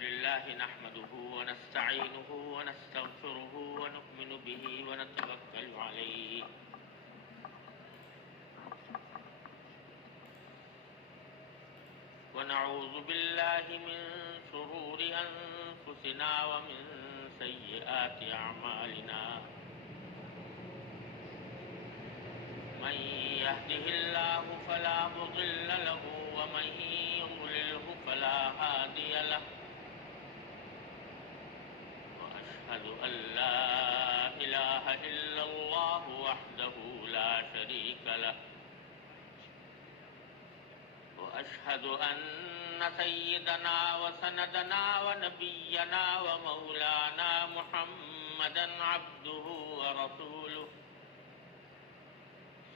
لله نحمده ونستعينه ونستغفره ونؤمن به ونتوكل عليه ونعوذ بالله من شرور أنفسنا ومن سيئات أعمالنا من يهده الله فلا مضل له ومن يضلله فلا هادي له وأشهد أن لا إله إلا الله وحده لا شريك له وأشهد أن سيدنا وسندنا ونبينا ومولانا محمدا عبده ورسوله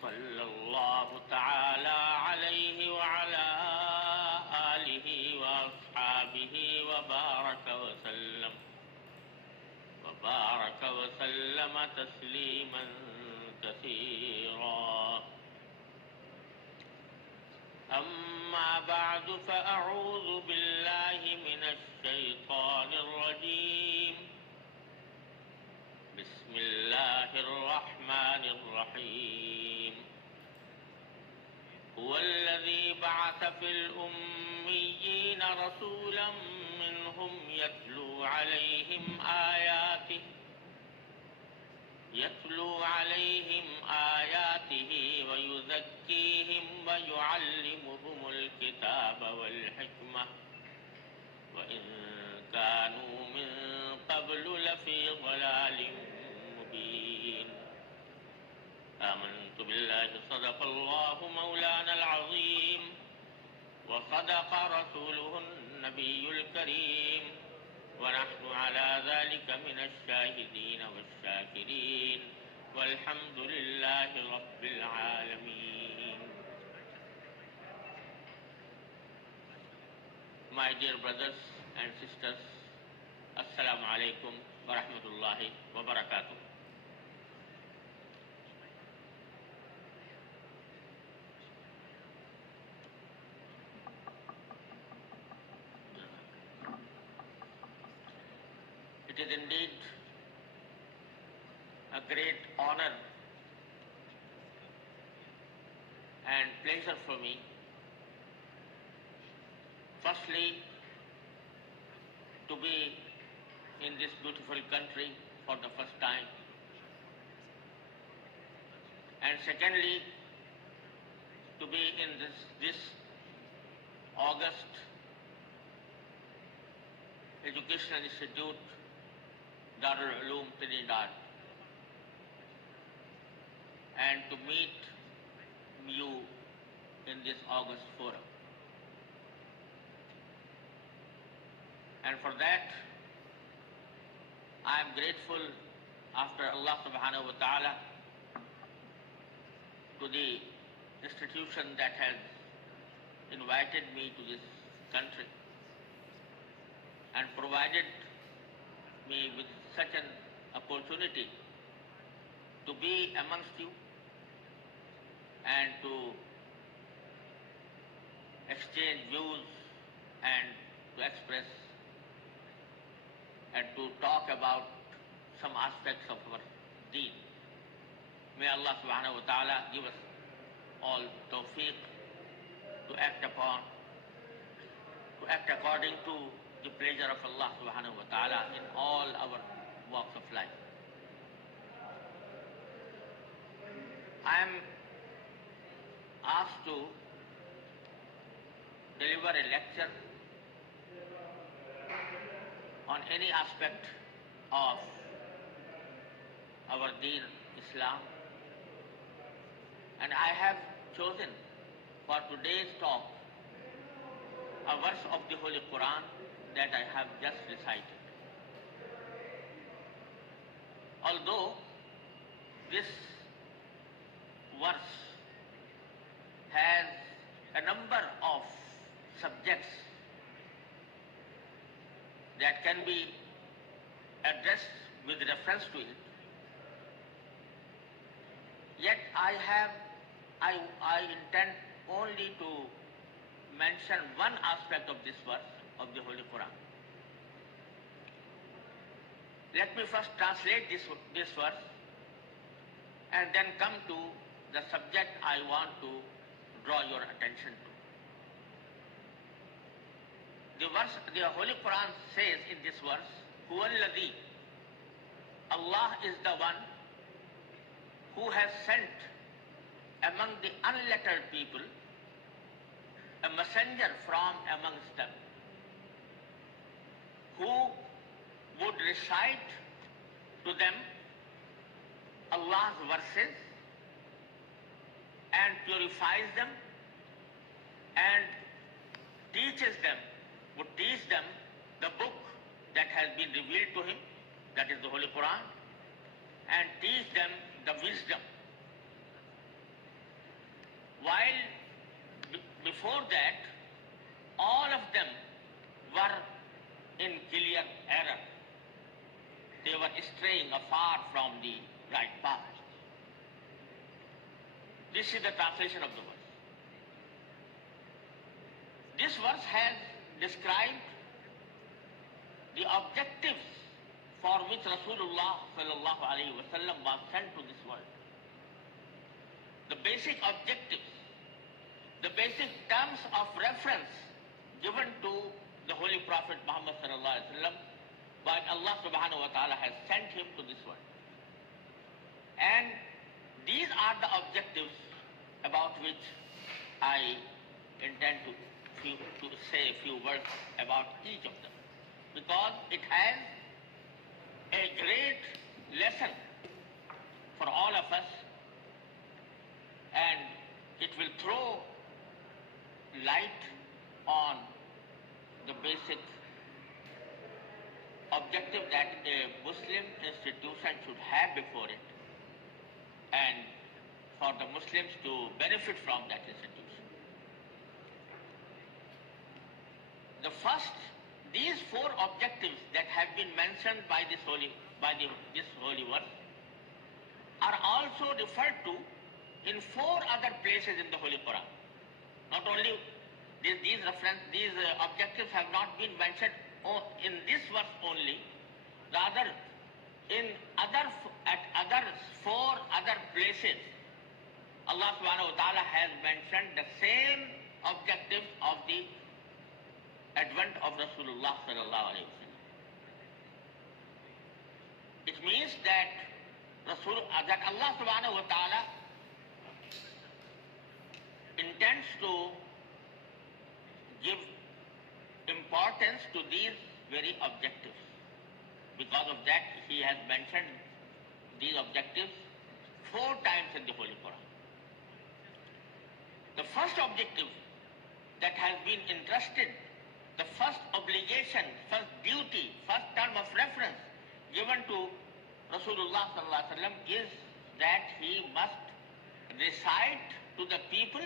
صلى الله تعالى عليه وعلى آله وأصحابه وبارك وسلم تسليما كثيرا. أما بعد فأعوذ بالله من الشيطان الرجيم. بسم الله الرحمن الرحيم. هو الذي بعث في الأميين رسولا منهم يتلو عليهم آياته ويزكيهم ويعلمهم الكتاب والحكمة وإن كانوا من قبل لفي ضلال مبين. آمنت بالله صدق الله مولانا العظيم وصدق رسوله النبي الكريم ونحن على ذلك من الشاهدين والشاكرين والحمد لله رب العالمين. My dear brothers and sisters, Assalamu alaikum wa rahmatullahi wa barakatuh. It is indeed a great honor and pleasure for me, firstly, to be in this beautiful country for the first time, and secondly, to be in this August Educational Institute, Darul Uloom, Trinidad, and to meet you in this August forum. And for that, I am grateful after Allah subhanahu wa ta'ala to the institution that has invited me to this country and provided me with such an opportunity to be amongst you and to exchange views and to express and to talk about some aspects of our deen. May Allah subhanahu wa ta'ala give us all tawfiq to act according to the pleasure of Allah subhanahu wa ta'ala in all our walks of life. I am asked to deliver a lecture on any aspect of our deen, Islam, and I have chosen for today's talk a verse of the Holy Quran that I have just recited. Although this verse has a number of subjects that can be addressed with reference to it, yet I intend only to mention one aspect of this verse of the Holy Quran, Let me first translate this verse and then come to the subject I want to draw your attention to. The Holy Quran says in this verse, Huwallazi, Allah is the one who has sent among the unlettered people a messenger from amongst them, who would recite to them Allah's verses and purifies them and would teach them the book that has been revealed to him, that is the Holy Quran, and teach them the wisdom. While before that, all of them were in clear error. They were straying afar from the right path. This is the translation of the verse. This verse has described the objectives for which Rasulullah sallallahu alaihi wasallam was sent to this world. The basic objectives, the basic terms of reference given to the Holy Prophet Muhammad sallallahu alaihi wasallam by Allah subhanahu wa ta'ala has sent him to this world. And these are the objectives about which I intend to say a few words about each of them, because it has a great lesson for all of us, and it will throw light on the basic objective that a Muslim institution should have before it, and for the Muslims to benefit from that institution. These four objectives that have been mentioned by this holy verse are also referred to in four other places in the Holy Quran. Not only these objectives have not been mentioned in this verse only, rather at four other places, Allah subhanahu wa ta'ala has mentioned the same objectives of the advent of Rasulullah sallallahu alaihi wasallam. It means that Allah subhanahu wa ta'ala intends to give importance to these very objectives. Because of that, he has mentioned these objectives 4 times in the Holy Quran. The first objective that has been entrusted, the first obligation, first duty, first term of reference given to Rasulullah sallallahu alaihi wasallam is that he must recite to the people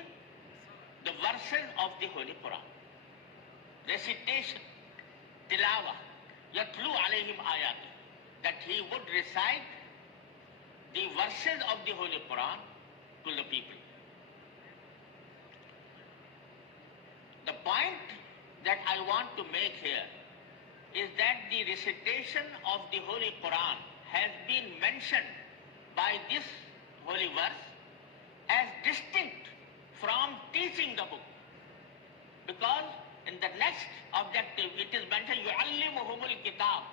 the verses of the Holy Quran. Recitation, tilawa, yatlu alayhim ayat, that he would recite the verses of the Holy Quran to the people. The point that I want to make here is that the recitation of the Holy Quran has been mentioned by this holy verse as distinct from teaching the book. Because in the next objective it is mentioned, yu'allimuhumul kitab,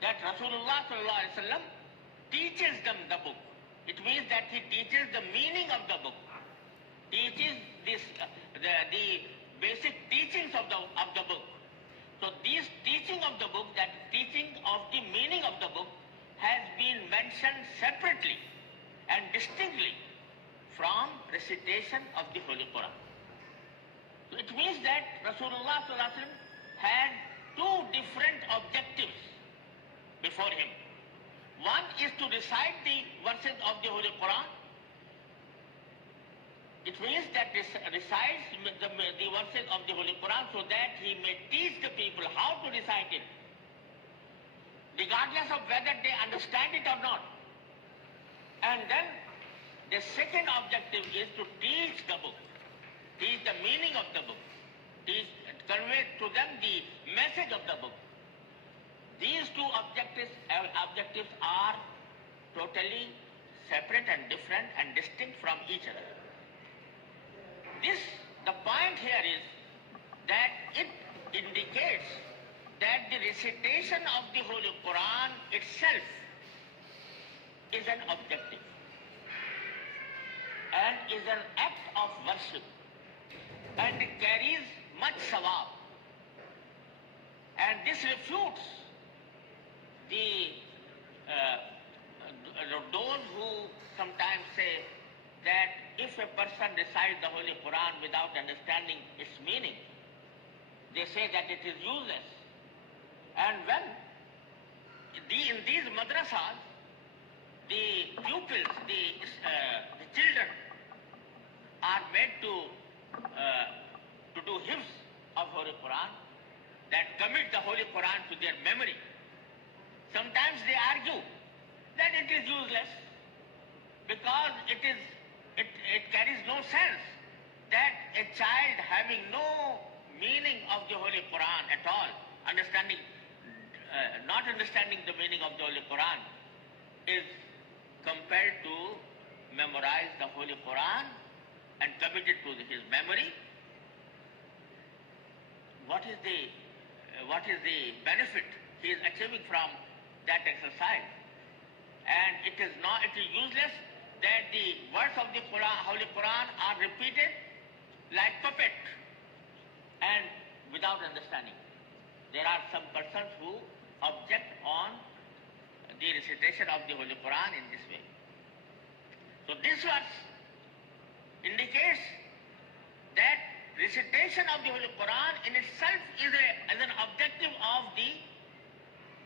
that Rasulullah sallallahu alaihi wasallam teaches them the book. It means that he teaches the meaning of the book, teaches the basic teachings of the book. So this teaching of the book, that teaching of the meaning of the book, has been mentioned separately and distinctly from recitation of the Holy Quran. So it means that Rasulullah sallallahu alaihi wasallam had 2 different objectives before him. One is to recite the verses of the Holy Quran. It means that recites the verses of the Holy Quran so that he may teach the people how to recite it, regardless of whether they understand it or not. And then the second objective is to teach the book, teach the meaning of the book, convey to them the message of the book. These two objectives are totally separate and different and distinct from each other. The point here is that it indicates that the recitation of the Holy Quran itself is an objective and is an act of worship and carries much sawab. And this refutes those who sometimes say that if a person recites the Holy Quran without understanding its meaning, they say that it is useless. And when in these madrasas, the pupils, the children are made to do hifz of Holy Quran, that commit the Holy Quran to their memory. Sometimes they argue that it is useless because it carries no sense that a child having no meaning of the Holy Quran at all, not understanding the meaning of the Holy Quran, is compelled to memorize the Holy Quran and commit it to his memory. What is the benefit he is achieving from that exercise? And it is useless that the words of the Holy Quran are repeated like puppet and without understanding. There are some persons who object on the recitation of the Holy Quran in this way. So this verse indicates that recitation of the Holy Quran in itself is an objective of the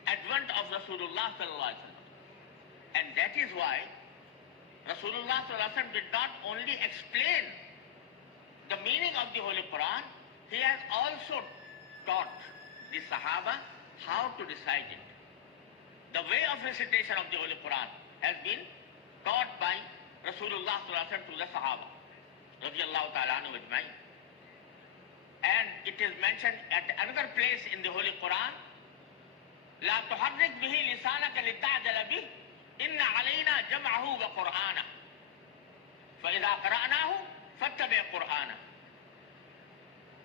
advent of Rasulullah sallallahu alaihi wasallam. And that is why Rasulullah sallallahu alaihi wasallam did not only explain the meaning of the Holy Quran, he has also taught the Sahaba how to recite it. The way of recitation of the Holy Quran has been taught by Rasulullah sallallahu alaihi wasallam to the Sahaba radiyallahu ta'ala anhu ajma'in. And it is mentioned at another place in the Holy Quran, لا تحرك به لسانك لتعجل به إن علينا جمعه وقرآنه فإذا قرأناه فاتبع قرآنه.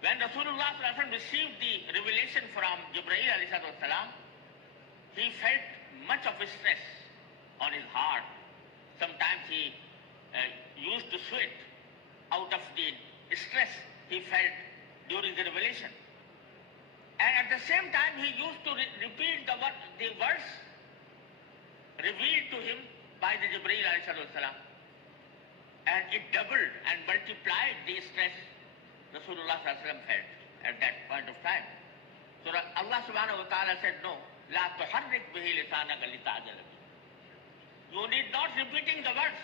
When Rasulullah sallallahu alaihi wasallam received the revelation from Jibreel alayhi salam, he felt much of stress on his heart. Sometimes he used to sweat out of the stress he felt during the revelation. And at the same time, he used to repeat the words revealed to him by the Jibreel alayhi salam. And it doubled and multiplied the stress Rasulullah sallallahu alaihi wasallam felt at that point of time. So Allah subhanahu wa ta'ala said, no, la tuharrik bihi lisanaka lita'jal bihi. You need not repeating the words.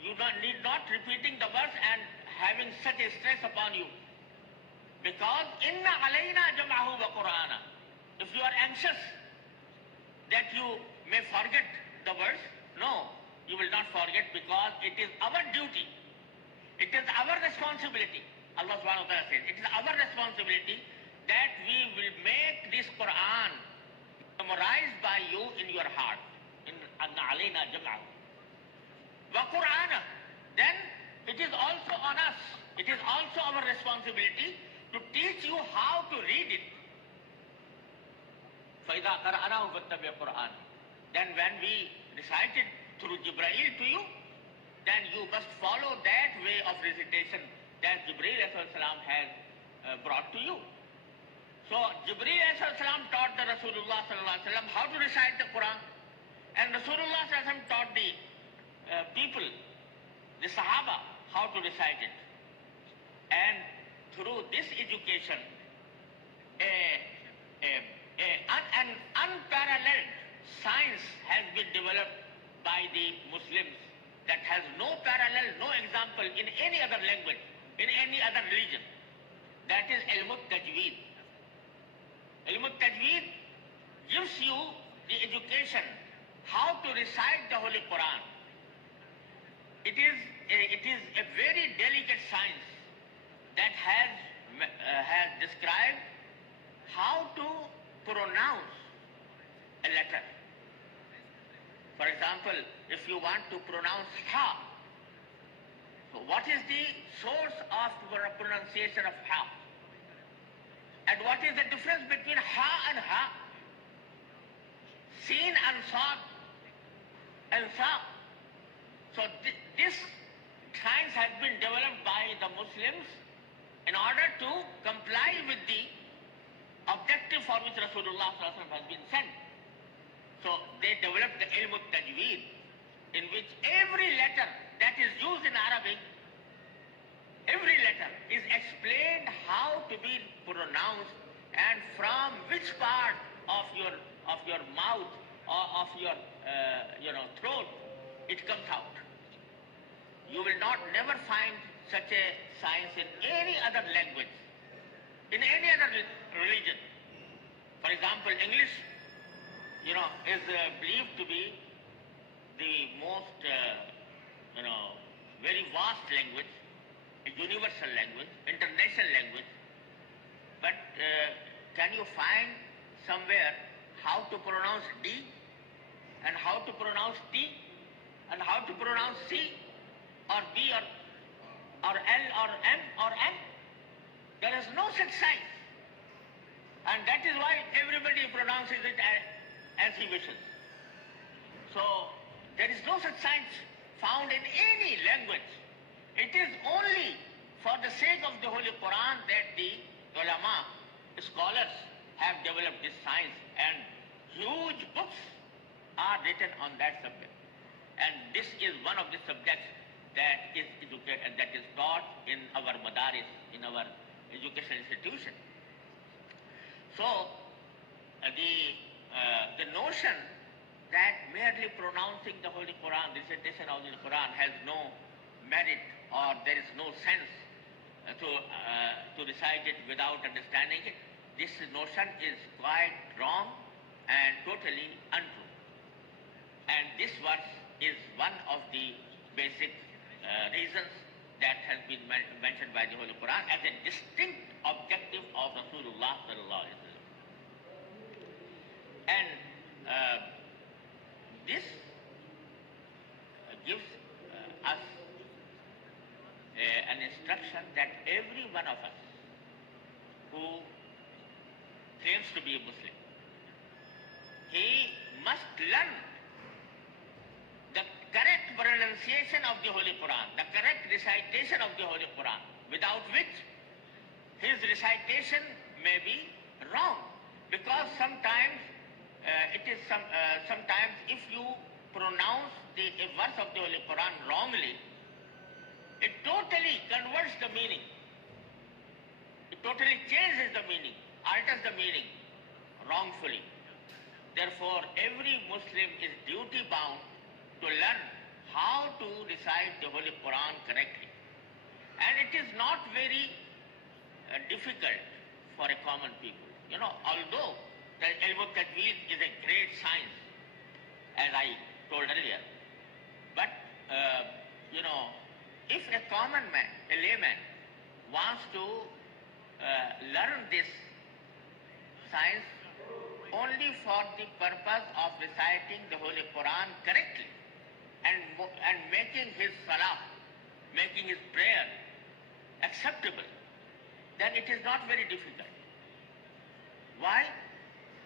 You need not repeating the words and having such a stress upon you. Because inna alayna jam'ahu wa qur'ana. If you are anxious that you may forget the words, no, you will not forget, because it is our duty. It is our responsibility. Allah subhanahu wa ta'ala says, it is our responsibility that we will make this Quran memorized by you in your heart. Inna alayna jam'ahu wa qur'ana. Then it is also on us. It is also our responsibility to teach you how to read it. فَإِذَا قَرَأْنَاهُ فَاتَّبِعْ قُرْآنَ. Then when we recite it through Jibreel to you, then you must follow that way of recitation that Jibreel salam has brought to you. So Jibreel salam taught the Rasulullah sallallahu alaihi wasallam how to recite the Quran, and Rasulullah sallallahu alaihi wasallam taught the people, the Sahaba, how to recite it. And through this education, an unparalleled science has been developed by the Muslims that has no parallel, no example in any other language, in any other religion. That is ilm tajweed. Ilm tajweed gives you the education how to recite the Holy Quran. It is a very delicate science that has described example, if you want to pronounce ha, so what is the source of pronunciation of ha? And what is the difference between ha and ha? Seen and saw and sa. So this science has been developed by the Muslims in order to comply with the objective for which Rasulullah has been sent. So they developed the ilm al-tajweed, in which every letter that is used in Arabic, every letter is explained how to be pronounced and from which part of your mouth or of your throat it comes out. You will never find such a science in any other language, in any other religion. For example, English, is believed to be the most, very vast language, a universal language, international language. But can you find somewhere how to pronounce D and how to pronounce T and how to pronounce C or B or L or M or N? There is no such science. And that is why everybody pronounces it as he wishes. So there is no such science found in any language. It is only for the sake of the Holy Quran that the ulama, scholars, have developed this science, and huge books are written on that subject. And this is one of the subjects that is educated and that is taught in our madaris, in our educational institution. So the notion that merely pronouncing the Holy Quran, recitation of the Quran, has no merit or there is no sense to recite it without understanding it, this notion is quite wrong and totally untrue. And this verse is one of the basic reasons that has been mentioned by the Holy Quran as a distinct objective of Rasulullah sallallahu alaihi wasallam. And this gives us an instruction that every one of us who claims to be a Muslim, he must learn the correct pronunciation of the Holy Quran, the correct recitation of the Holy Quran, without which his recitation may be wrong. Because sometimes sometimes if you pronounce a verse of the Holy Quran wrongly, it totally converts the meaning. It totally changes the meaning, alters the meaning wrongfully. Therefore, every Muslim is duty bound to learn how to recite the Holy Quran correctly. And it is not very difficult for a common people. Although the ilm al-tajweed is a great science, as I told earlier, but if a common man, a layman, wants to learn this science only for the purpose of reciting the Holy Quran correctly and making his salah, making his prayer acceptable, then it is not very difficult. Why?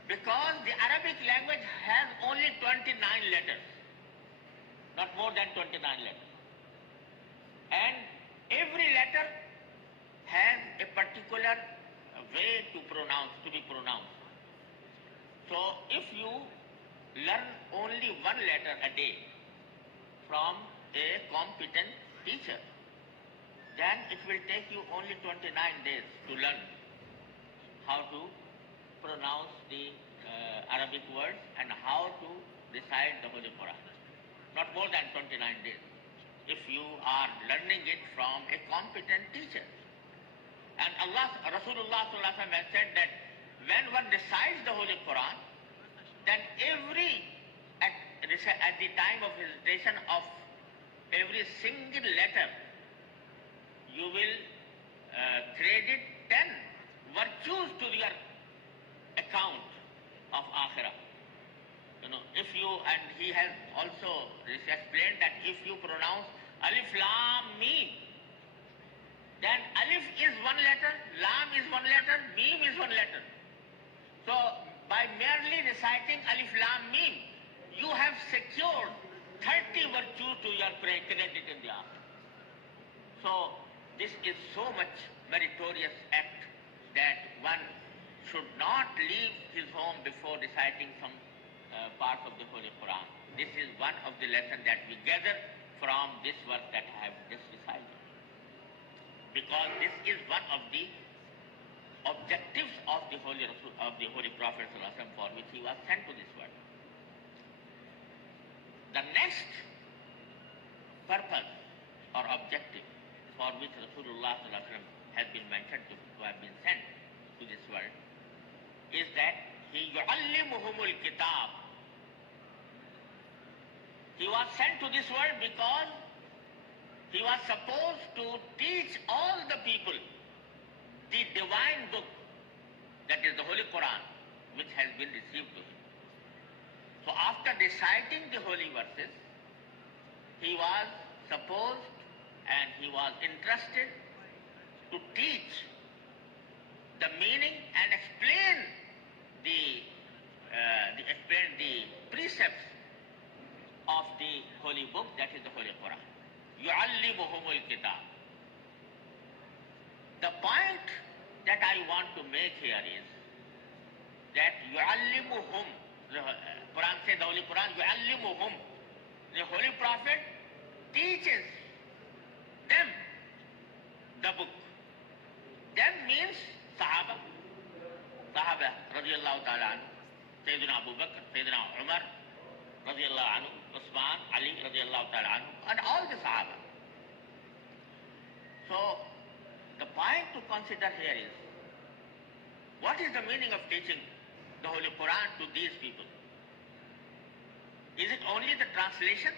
Because the Arabic language has only 29 letters, not more than 29 letters. And every letter has a particular way to be pronounced. So if you learn only one letter a day from a competent teacher, then it will take you only 29 days to learn how to pronounce the Arabic words and how to recite the Holy Quran. Not more than 29 days, if you are learning it from a competent teacher. And Rasulullah sallallahu alaihi wasallam has said that when one recites the Holy Quran, then at the time of recitation of every single letter, you will credit 10 virtues to your account of Akhirah. If and he has also explained that if you pronounce Alif Lam Mim, then Alif is one letter, Lam is one letter, Mim is one letter. So by merely reciting Alif Lam Mim, you have secured 30 virtues to your credit in the after. So this is so much meritorious act that one should not leave his home before reciting some part of the Holy Quran. This is one of the lessons that we gather from this verse that I have just recited. Because this is one of the objectives of the Holy Prophet ﷺ, for which he was sent to this world. The next purpose or objective for which Rasulullah ﷺ has been mentioned to have been sent to this world is that he yu'allimuhumul kitab. He was sent to this world because he was supposed to teach all the people the divine book, that is the Holy Quran, which has been received to him. So after reciting the holy verses, he was supposed and he was entrusted to teach the meaning and explain the precepts of the holy book, that is the Holy Quran. Yu'allimuhumul kitab. The point that I want to make here is that yu'allimuhum, the Quran says, the Holy Quran, yu'allimuhum, the Holy Prophet teaches them the book. Them means Sahaba radiallahu ta'ala anhu, Sayyidina Abu Bakr, Sayyidina Umar radiallahu anhu, Usman, Ali radiallahu ta'ala anhu, and all the Sahaba. So the point to consider here is, what is the meaning of teaching the Holy Quran to these people? Is it only the translation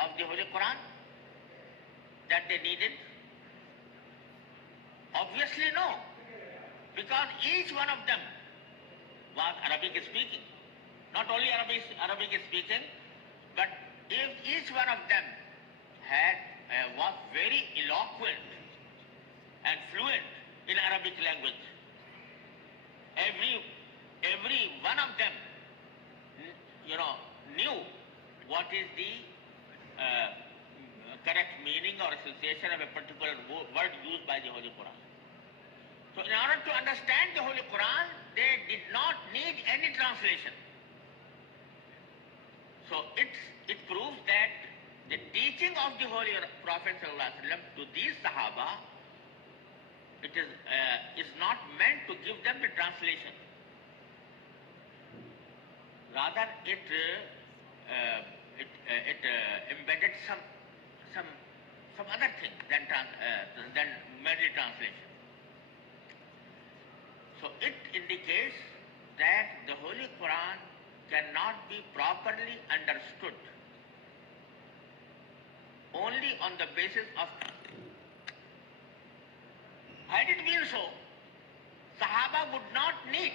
of the Holy Quran that they needed? Obviously no, because each one of them was Arabic speaking. Not only Arabic speaking, but if each one of them was very eloquent and fluent in Arabic language. Every one of them, knew what is the correct meaning or association of a particular word used by the Holy Quran. So in order to understand the Holy Quran, they did not need any translation. So it proves that the teaching of the Holy Prophet ﷺ to these Sahaba, it is not meant to give them the translation. Rather, it embedded some other thing than merely translation. So it indicates that the Holy Quran cannot be properly understood only on the basis of. Had it been so, Sahaba would not need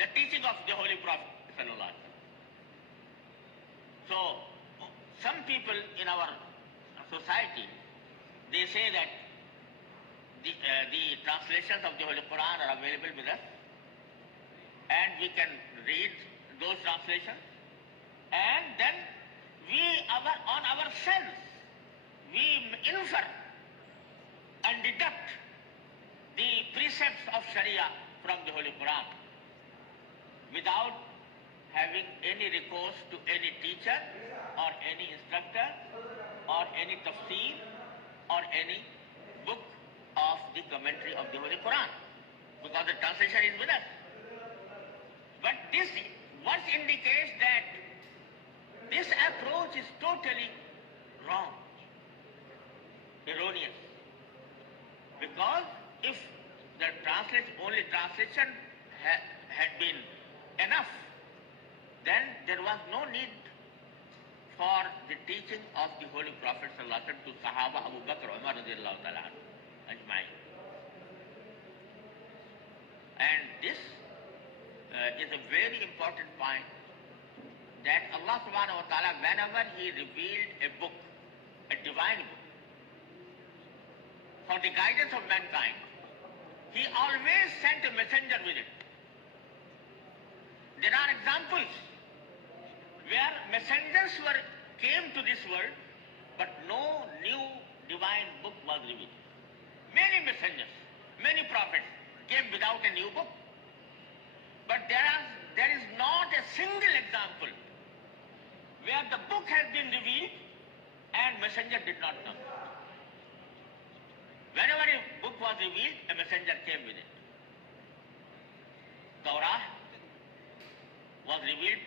the teaching of the Holy Prophet. So, some people in our society, they say that the translations of the Holy Quran are available with us, and we can read those translations, and then on ourselves, we infer and deduct the precepts of Sharia from the Holy Quran without having any recourse to any teacher or any instructor or any tafsir or any book of the commentary of the Holy Quran, because the translation is with us. But this verse indicates that this approach is totally wrong, erroneous. Because if the only translation had been enough, then there was no need for the teaching of the Holy Prophet ﷺ to Sahaba Abu Bakr, Umar radiallahu ta'ala ajma'in. And this is a very important point that Allah subhanahu wa ta'ala, whenever He revealed a book, a divine book, for the guidance of mankind, He always sent a messenger with it. There are examples where messengers came to this world, but no new divine book was revealed. Many messengers, many prophets came without a new book. But there is not a single example where the book has been revealed and messenger did not come. Whenever a book was revealed, a messenger came with it. Torah was revealed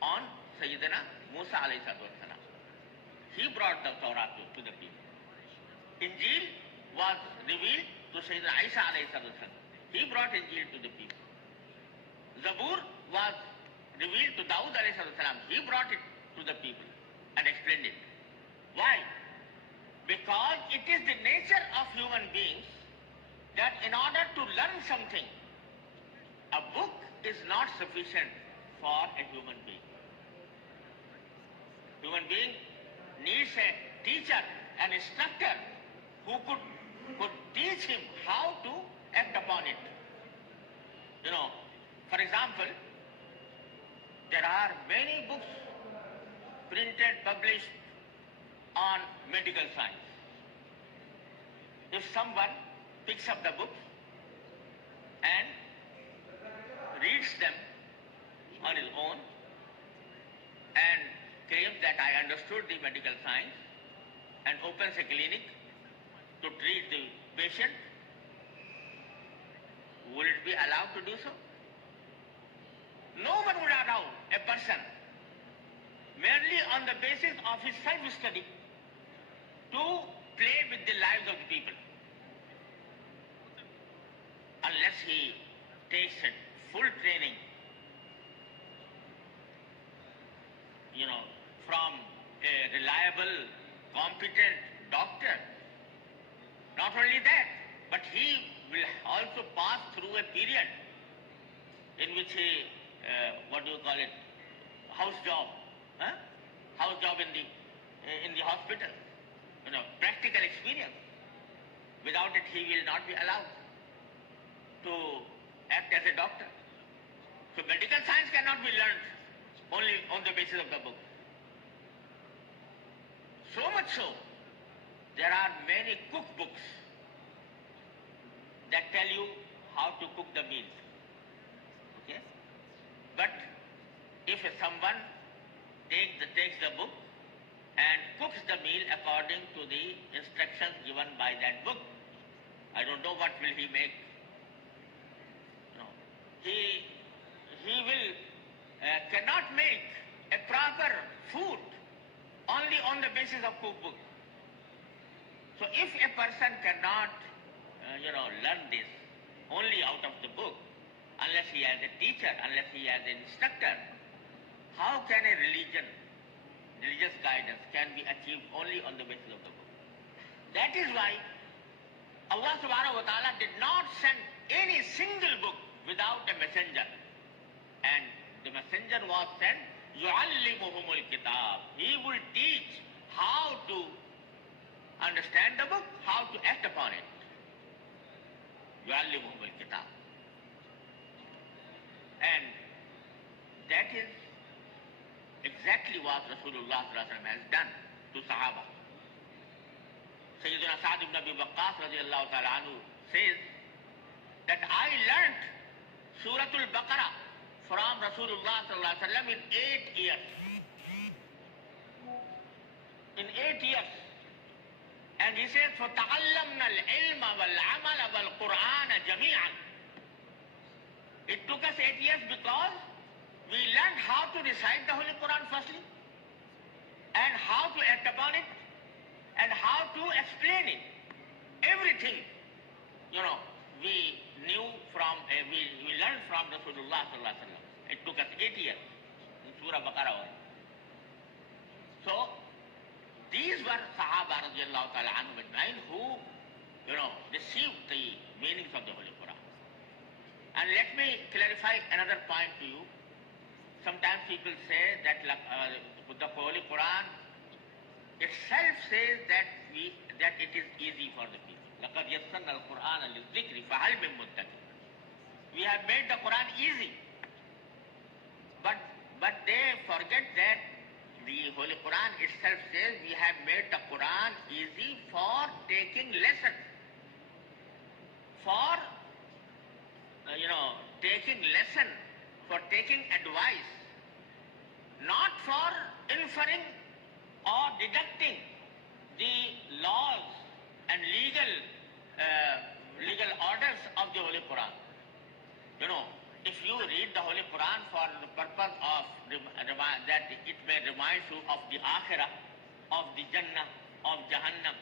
on Sayyidina Musa alayhi salam. He brought the Torah to the people. Injil was revealed to Sayyidina Isa alayhi salam. He brought Injil to the people. Zabur was revealed to Dawood alayhi salam. He brought it to the people and explained it. Why? Because it is the nature of human beings that in order to learn something, a book is not sufficient for a human being. Human being needs a teacher, an instructor who could teach him how to act upon it. You know, for example, there are many books printed, published on medical science. If someone picks up the books and reads them on his own and claims that I understood the medical science and opens a clinic to treat the patient, will it be allowed to do so? No one would allow a person merely on the basis of his self-study to play with the lives of the people unless he takes a full training, from a reliable, competent doctor. Not only that, but he will also pass through a period in which he, house job, house job in the hospital, practical experience. Without it, he will not be allowed to act as a doctor. So medical science cannot be learned only on the basis of the book. So much so, there are many cookbooks that tell you how to cook the meals. Okay? But if someone takes the book and cooks the meal according to the instructions given by that book, I don't know what will he make. He cannot make a proper food only on the basis of cookbook. So if a person cannot, learn this only out of the book, unless he has a teacher, unless he has an instructor, how can a religious guidance can be achieved only on the basis of the book? That is why Allah subhanahu wa ta'ala did not send any single book without a messenger. And the messenger was sent, يُعَلِّمُهُمُ الْكِتَابِ. He will teach how to understand the book, how to act upon it. يُعَلِّمُهُمُ الْكِتَابِ. And that is exactly what Rasulullah has done to Sahaba. Sayyidina Sa'd ibn Abi Waqqas radiallahu ta'ala anhu says that I learnt Suratul Baqarah from Rasulullah in 8 years. In 8 years. And he says, فَتَعَلَّمْنَا الْعِلْمَ وَالْعَمَلَ وَالْقُرْآنَ جَمِيعًا. It took us 8 years because we learned how to recite the Holy Quran firstly, and how to act upon it, and how to explain it. Everything, we knew we learned from Rasulullah sallallahu alaihi wasallam. It took us 8 years in Surah Baqarah only. So, these were Sahaba radiallahu ta'ala anhu ajma'in who, received the meanings of the Holy Quran. And let me clarify another point to you. sometimes people say that the Holy Quran itself says that it is easy for the people. لَقَدْ يَسَّرْنَا الْقُرْآنَ لِلذِّكْرِ فَهَلْ مِن مُدَّكِرٍ. We have made the Quran easy. But they forget that the Holy Quran itself says we have made the Quran easy for taking lessons, for taking lesson, for taking advice, not for inferring or deducting the laws and legal orders of the Holy Quran. If you read the Holy Quran for the purpose of that it may remind you of the Akhirah, of the Jannah, of Jahannam,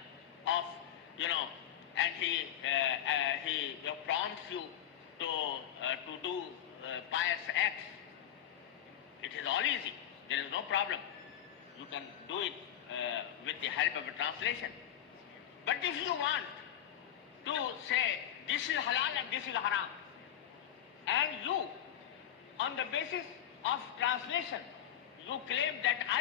of and he prompts you to do pious acts. It is all easy. There is no problem. You can do it with the help of a translation. But if you want to say this is halal and this is haram, and you, on the basis of translation, you claim that I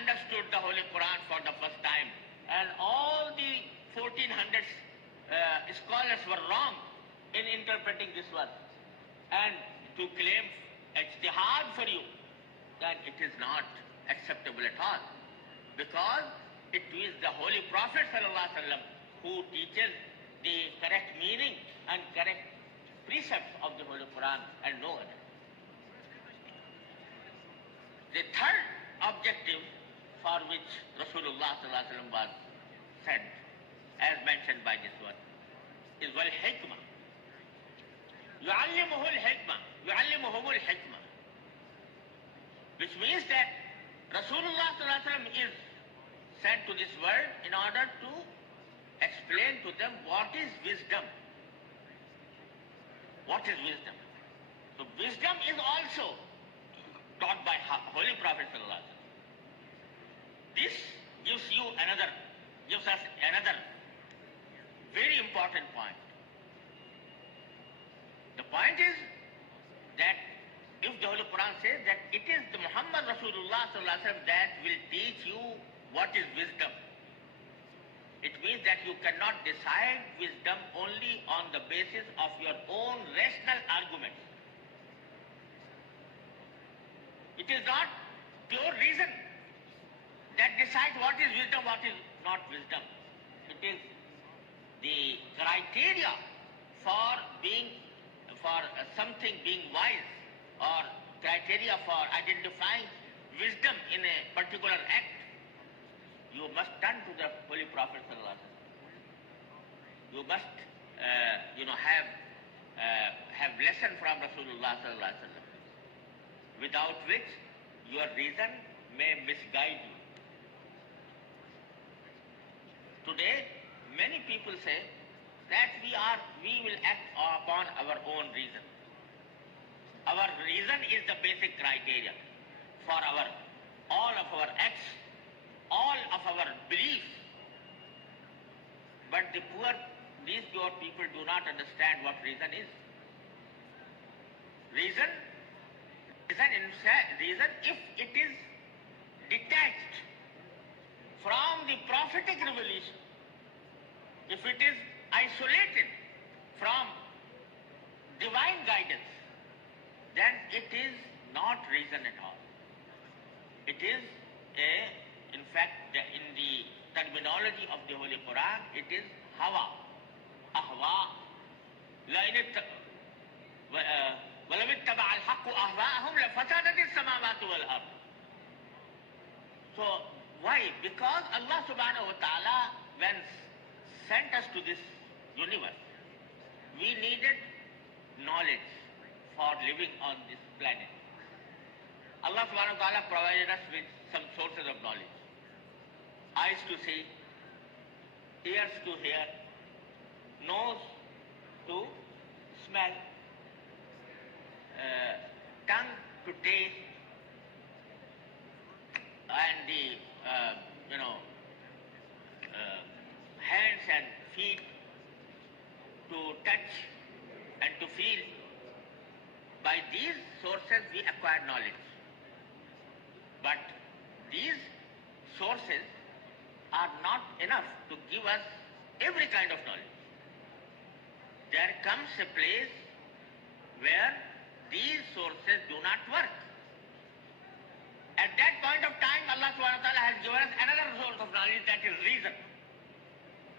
understood the Holy Quran for the first time, and all the 1400 scholars were wrong in interpreting this verse, and to claim ijtihad for you, then it is not acceptable at all, because it is the Holy Prophet ﷺ who teaches the correct meaning and correct precepts of the Holy Quran and no other. The third objective for which Rasulullah ﷺ was sent, as mentioned by this one, is wal hikmah. يعلمهم الحكمة, which means that Rasulullah ﷺ is sent to this world in order to explain to them what is wisdom. What is wisdom? So wisdom is also taught by Holy Prophet ﷺ. This gives us another very important point. The point is that if the Holy Quran says that it is the Muhammad Rasulullah ﷺ that will teach you what is wisdom, it means that you cannot decide wisdom only on the basis of your own rational arguments. It is not pure reason that decides what is wisdom, what is not wisdom. It is the criteria for something being wise, or criteria for identifying wisdom in a particular act. You must turn to the Holy Prophet ﷺ. You must, have lesson from Rasulullah ﷺ, without which your reason may misguide you. Today, many people say that we will act upon our own reason. Our reason is the basic criteria for all of our acts, all of our beliefs. But these poor people do not understand what reason is. Reason, if it is detached from the prophetic revelation, if it is isolated from divine guidance, then it is not reason at all. It is in fact, in the terminology of the Holy Quran, it is hawa, ahwa. وَلَوِ اتَّبَعَ الْحَقُّ أَهْوَاءَهُمْ لَفَسَدَتِ السَّمَاوَاتُ وَالْأَرْضُ. So, why? Because Allah subhanahu wa ta'ala, when sent us to this universe, we needed knowledge for living on this planet. Allah subhanahu wa ta'ala provided us with some sources of knowledge. Eyes to see, ears to hear, nose to smell, tongue to taste, and the hands and feet to touch and to feel. by these sources we acquire knowledge. But these sources are not enough to give us every kind of knowledge. There comes a place where these sources do not work. At that point of time, Allah subhanahu wa ta'ala has given us another source of knowledge, that is reason.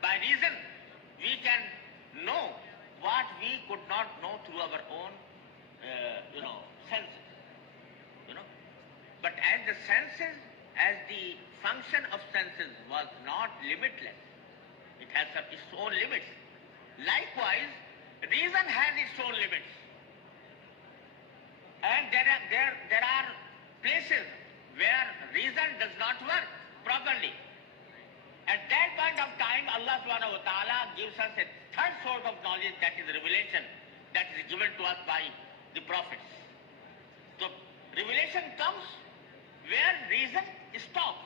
By reason, we can know what we could not know through our own, senses. But as the senses, as the function of senses was not limitless, it has its own limits. Likewise, reason has its own limits. And there are places where reason does not work properly. At that point of time, Allah subhanahu wa ta'ala gives us a third source of knowledge, that is revelation, that is given to us by the prophets. So revelation comes where reason stops.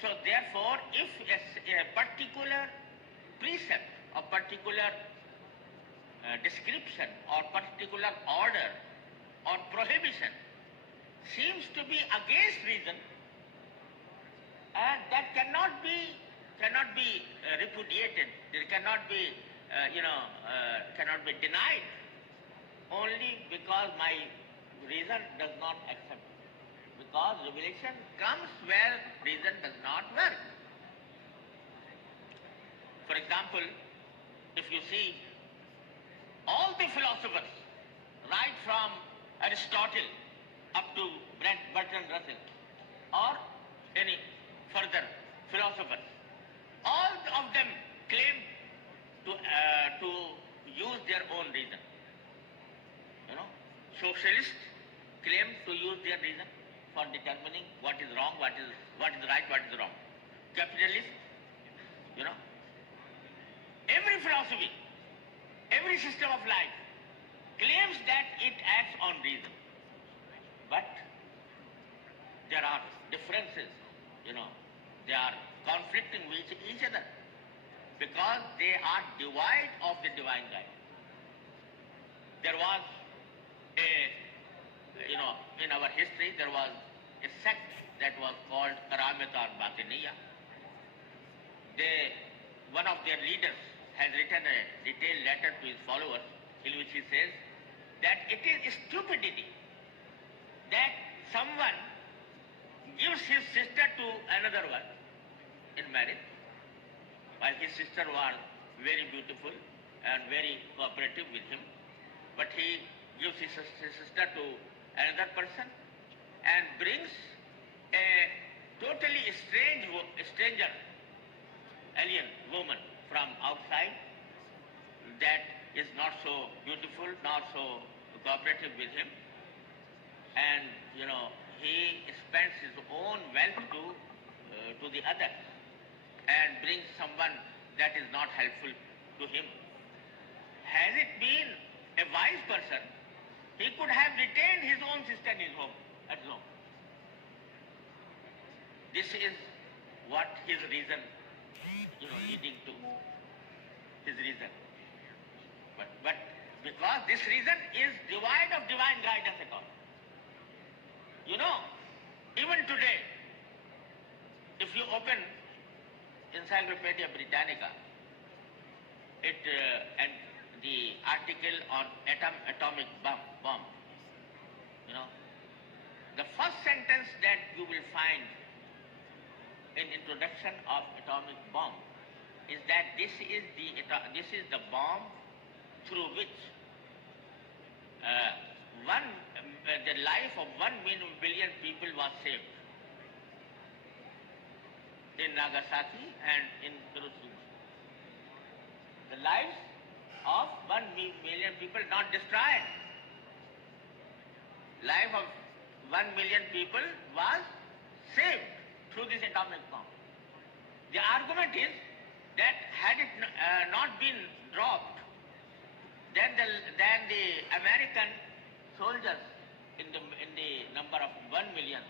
So therefore, if a particular precept or particular description or particular order or prohibition seems to be against reason, and that cannot be repudiated. It cannot be denied only because my reason does not accept it. Because revelation comes where reason does not work. For example, if you see all the philosophers, right from Aristotle up to Bertrand Russell or any further philosophers, all of them claim to use their own reason. Socialists claim to use their reason for determining what is wrong, what is right, what is wrong. Capitalists, every philosophy, every system of life claims that it acts on reason. But there are differences, they are conflicting with each other because they are devoid of the divine guidance. There was in our history, there was a sect that was called Karamat or Batiniya. One of their leaders has written a detailed letter to his followers in which he says that it is stupidity that someone gives his sister to another one in marriage, while his sister was very beautiful and very cooperative with him, but he gives his sister to another person and brings a totally stranger, alien woman from outside that is not so beautiful, not so cooperative with him, and he spends his own wealth to the other and brings someone that is not helpful to him. Has it been a wise person, he could have retained his own sister in his home, at home. This is what his reason, leading to his reason. But because this reason is devoid of divine guidance at all. Even today, if you open Encyclopedia Britannica, and the article on atomic bomb, the first sentence that you will find in introduction of atomic bomb is that this is the bomb through which the life of 1 billion people was saved in Nagasaki and in Hiroshima. The lives of 1 million people not destroyed. Life of 1 million people was saved through this atomic bomb. The argument is that had it not been dropped, then the American soldiers in the number of 1 million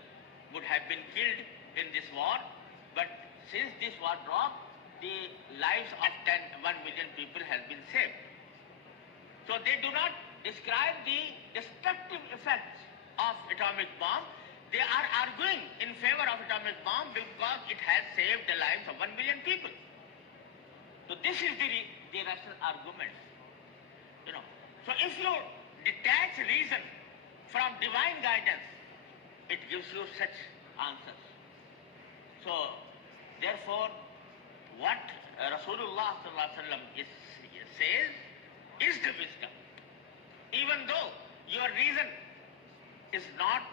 would have been killed in this war. But since this was dropped, the lives of 1 million people has been saved. So they do not describe the destructive effects of atomic bomb. They are arguing in favor of atomic bomb because it has saved the lives of 1 million people. So this is the rational argument. So if you detach reason from divine guidance, it gives you such answers. So therefore, what Rasulullah says is the wisdom. Even though your reason is not,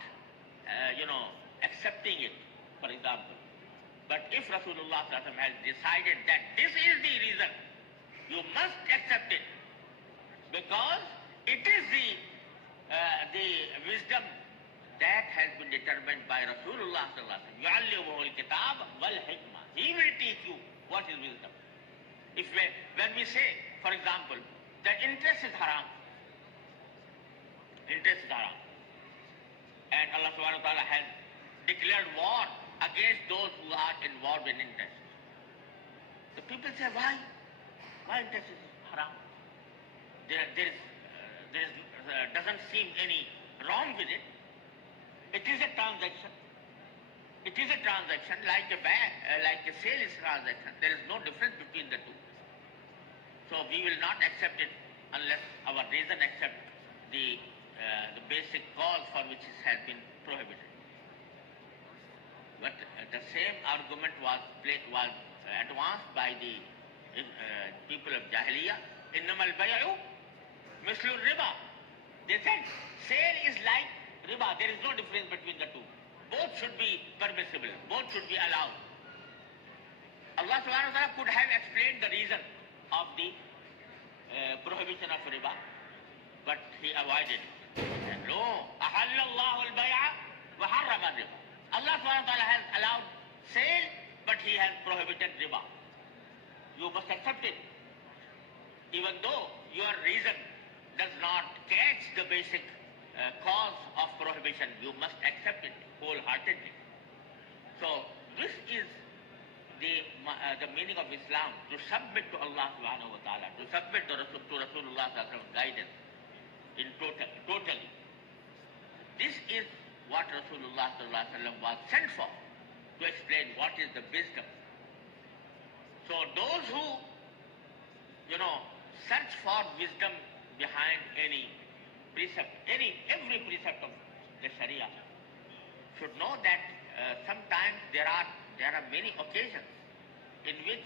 accepting it, for example. But if Rasulullah has decided that this is the reason, you must accept it, because it is the wisdom that has been determined by Rasulullah. He will teach you what is wisdom. When we say, for example, that interest is haram, and Allah subhanahu wa ta'ala has declared war against those who are involved in interest. The people say, why? Why interest is haram? Doesn't seem any wrong with it. It is a transaction. It is a transaction like a sale is transaction. There is no difference between the two. So we will not accept it unless our reason accepts the basic cause for which it has been prohibited. But the same argument was advanced by the people of Jahiliyyah. Innamal bay'u mislu riba. They said sale is like riba. There is no difference between the two. Both should be permissible. Both should be allowed. Allah subhanahu wa ta'ala could have explained the reason of the prohibition of riba, but he avoided it. No, ahallallahu al-bay'a wa harrama riba. Allah subhanahu wa ta'ala has allowed sale, but he has prohibited riba. You must accept it. Even though your reason does not catch the basic cause of prohibition, you must accept it wholeheartedly. So this is the meaning of Islam, to submit to Allah subhanahu wa ta'ala, to submit to Rasulullah guidance in totally. This is what Rasulullah was sent for, to explain what is the wisdom. So those who, search for wisdom behind any precept, every precept of the Sharia, should know that sometimes there are many occasions in which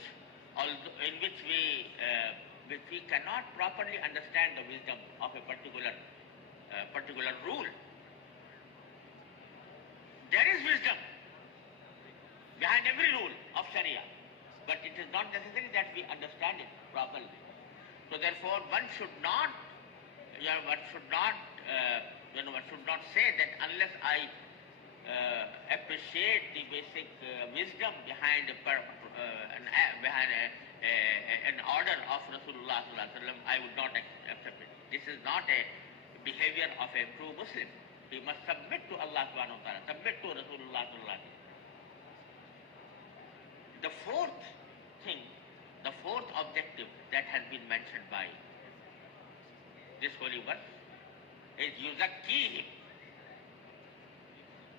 we cannot properly understand the wisdom of a particular rule. There is wisdom behind every rule of Sharia, but it is not necessary that we understand it properly. So therefore, one should not say that unless I appreciate the basic wisdom behind an order of Rasulullah, I would not accept it. This is not a behavior of a true Muslim. We must submit to Allah subhanahu wa ta'ala, submit to Rasulullah. The fourth objective that has been mentioned by this holy verse is yuzakkihim,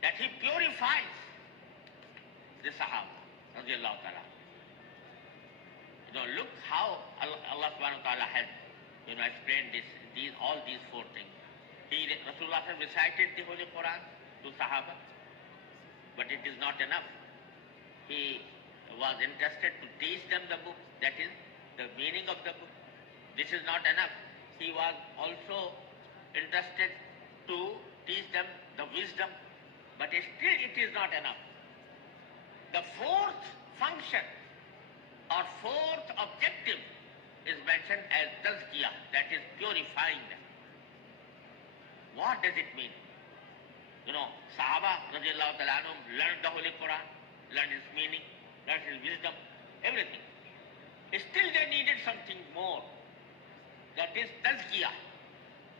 that he purifies the Sahaba radiallahu ta'ala. Look how Allah subhanahu wa ta'ala has explained all these four things. Rasulullah recited the Holy Quran to Sahaba, but it is not enough. He was interested to teach them the book, that is, the meaning of the book. This is not enough. He was also interested to teach them the wisdom, but still it is not enough. The fourth function or fourth objective is mentioned as tazkiyah, that is purifying them. What does it mean? Sahaba radiallahu ta'ala anhum learned the Holy Quran, learned its meaning, learned its wisdom, everything. Still they needed something more, that is tazkiyah,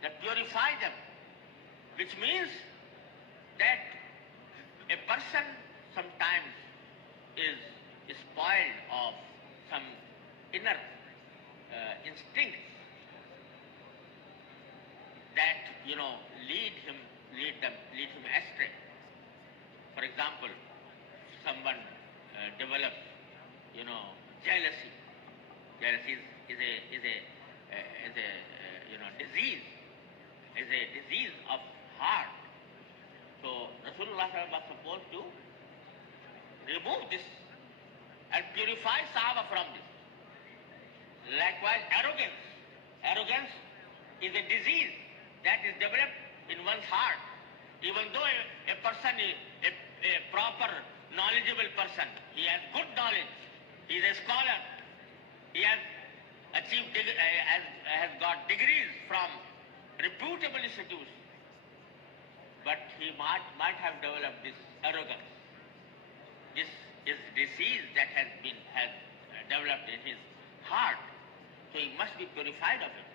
that purify them, which means that a person sometimes is spoiled of some inner instincts that, lead him astray. For example, someone develops, jealousy. Jealousy is a disease, is a disease of heart. So Rasulullah was supposed to remove this and purify Sahaba from this. Likewise, arrogance. Arrogance is a disease that is developed in one's heart. Even though a person is a proper, knowledgeable person, he has good knowledge, he is a scholar, he has achieved, has got degrees from reputable institutes, but he might have developed this arrogance. This is disease that has developed in his heart, so he must be purified of it.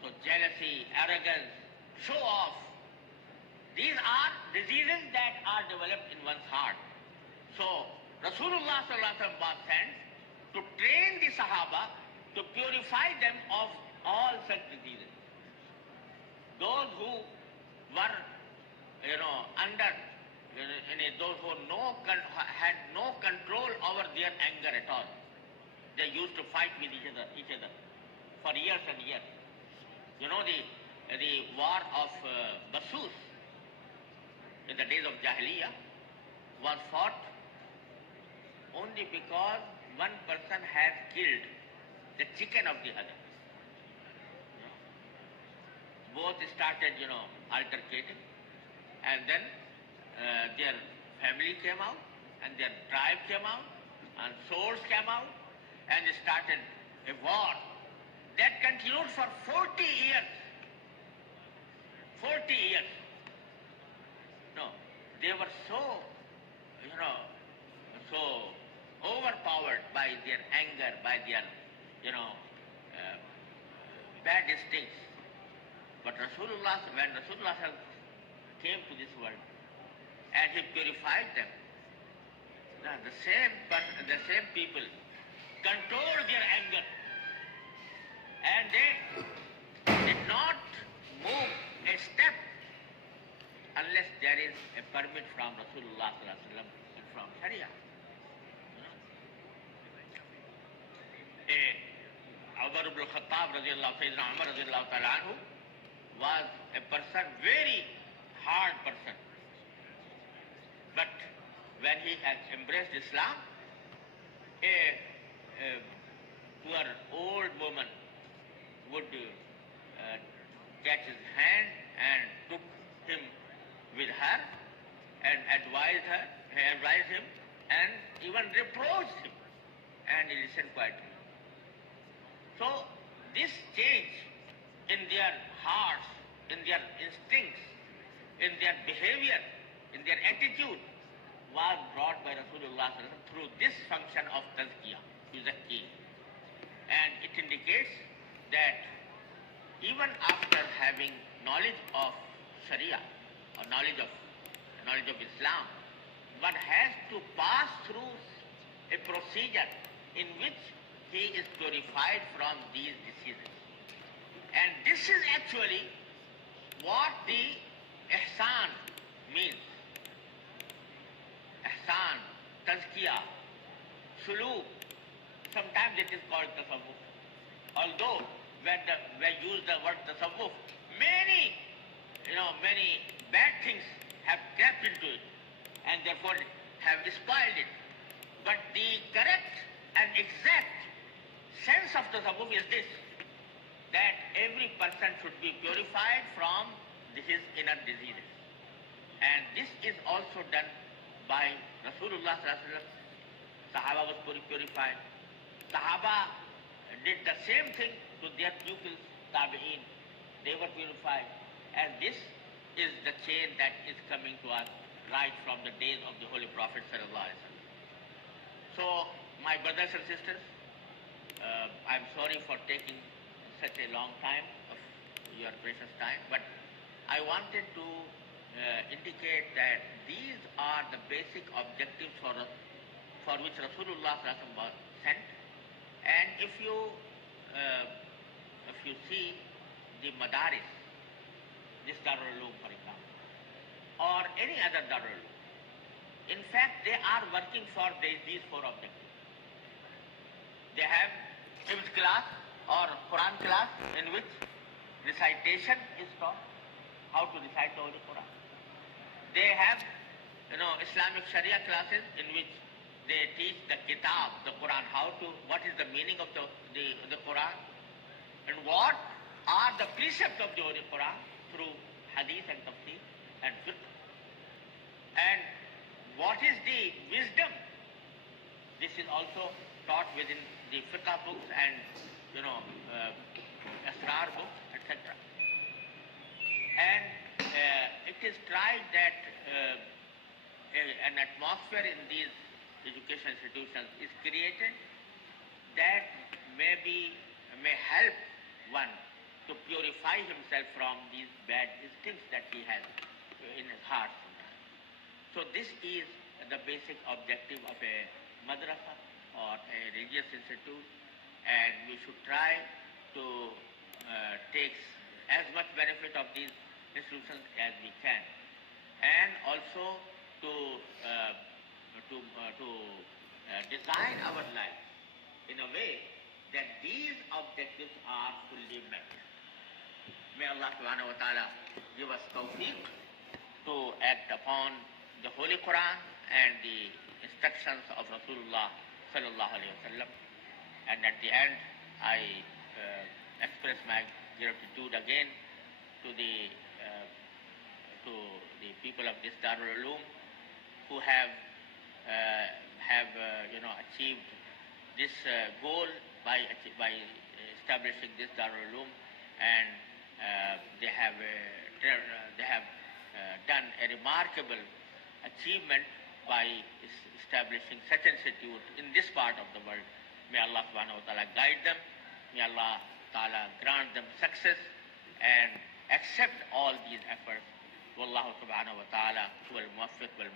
So jealousy, arrogance, show off, these are diseases that are developed in one's heart. So Rasulullah was sent to train the Sahaba to purify them of all such diseases. Those who were, those who had no control over their anger at all. They used to fight with each other for years and years. The war of Basus in the days of Jahiliyyah was fought only because one person has killed the chicken of the other. Both started, altercating, and then their family came out, and their tribe came out, and swords came out, and they started a war that continued for 40 years. 40 years. No, they were so, so overpowered by their anger, by their, bad instincts. But when Rasulullah came to this world and he purified them, the same people controlled their anger, and they did not move a step unless there is a permit from Rasulullah and from Sharia. Umar ibn Khattab radiallahu ta'ala was a person, very hard person. But when he has embraced Islam, a poor old woman would catch his hand and took him with her and advised him and even reproached him, and he listened quietly. So this change in their hearts, in their instincts, in their behavior, in their attitude was brought by Rasulullah through this function of Taqqi, Taqqi. And it indicates that even after having knowledge of Sharia or knowledge of Islam, one has to pass through a procedure in which he is purified from these diseases. And this is actually what the ihsan means. Ihsan, tazkiyah, suluk, sometimes it is called tasawwuf. Although when we use the word tasawwuf, many bad things have crept into it and therefore have spoiled it. But the correct and exact sense of tasawwuf is this, that every person should be purified from his inner diseases. And this is also done by Rasulullah sallallahu alaihi wasallam. Sahaba was purified. Sahaba did the same thing to their pupils, Tabi'een. They were purified. And this is the chain that is coming to us right from the days of the Holy Prophet sallallahu alaihi wasallam. So, my brothers and sisters, I'm sorry for taking such a long time of your precious time, but I wanted to indicate that these are the basic objectives for which Rasulullah was sent. And if you see the madaris, this Darul Uloom, for example, or any other Darul Uloom. In fact, they are working for these four objectives. They have Hifz class or Quran class in which recitation is taught, how to recite the Holy Quran. They have, Islamic Sharia classes in which they teach the Kitab, the Quran, what is the meaning of the Quran, and what are the precepts of the Holy Quran through Hadith and Tafsir and Fiqh, and what is the wisdom. This is also taught within the Fiqh books and Asrar books, etc. And it is tried that an atmosphere in these education institutions is created that may help one to purify himself from these bad instincts that he has in his heart. So this is the basic objective of a madrasa or a religious institute, and we should try to take as much benefit of these institutions as we can, and also to design our lives in a way that these objectives are fully met. May Allah subhanahu wa ta'ala give us tawfiq to act upon the Holy Quran and the instructions of Rasulullah sallallahu alaihi wasallam. And at the end, I express my gratitude again to the people of this Darul Uloom who have achieved this goal by establishing this Darul Uloom, and they have done a remarkable achievement by establishing such an institute in this part of the world. May Allah subhanahu wa ta'ala guide them. May Allah ta'ala grant them success and accept all these efforts. Wallahu subhanahu wa ta'ala wal muwaffiq wal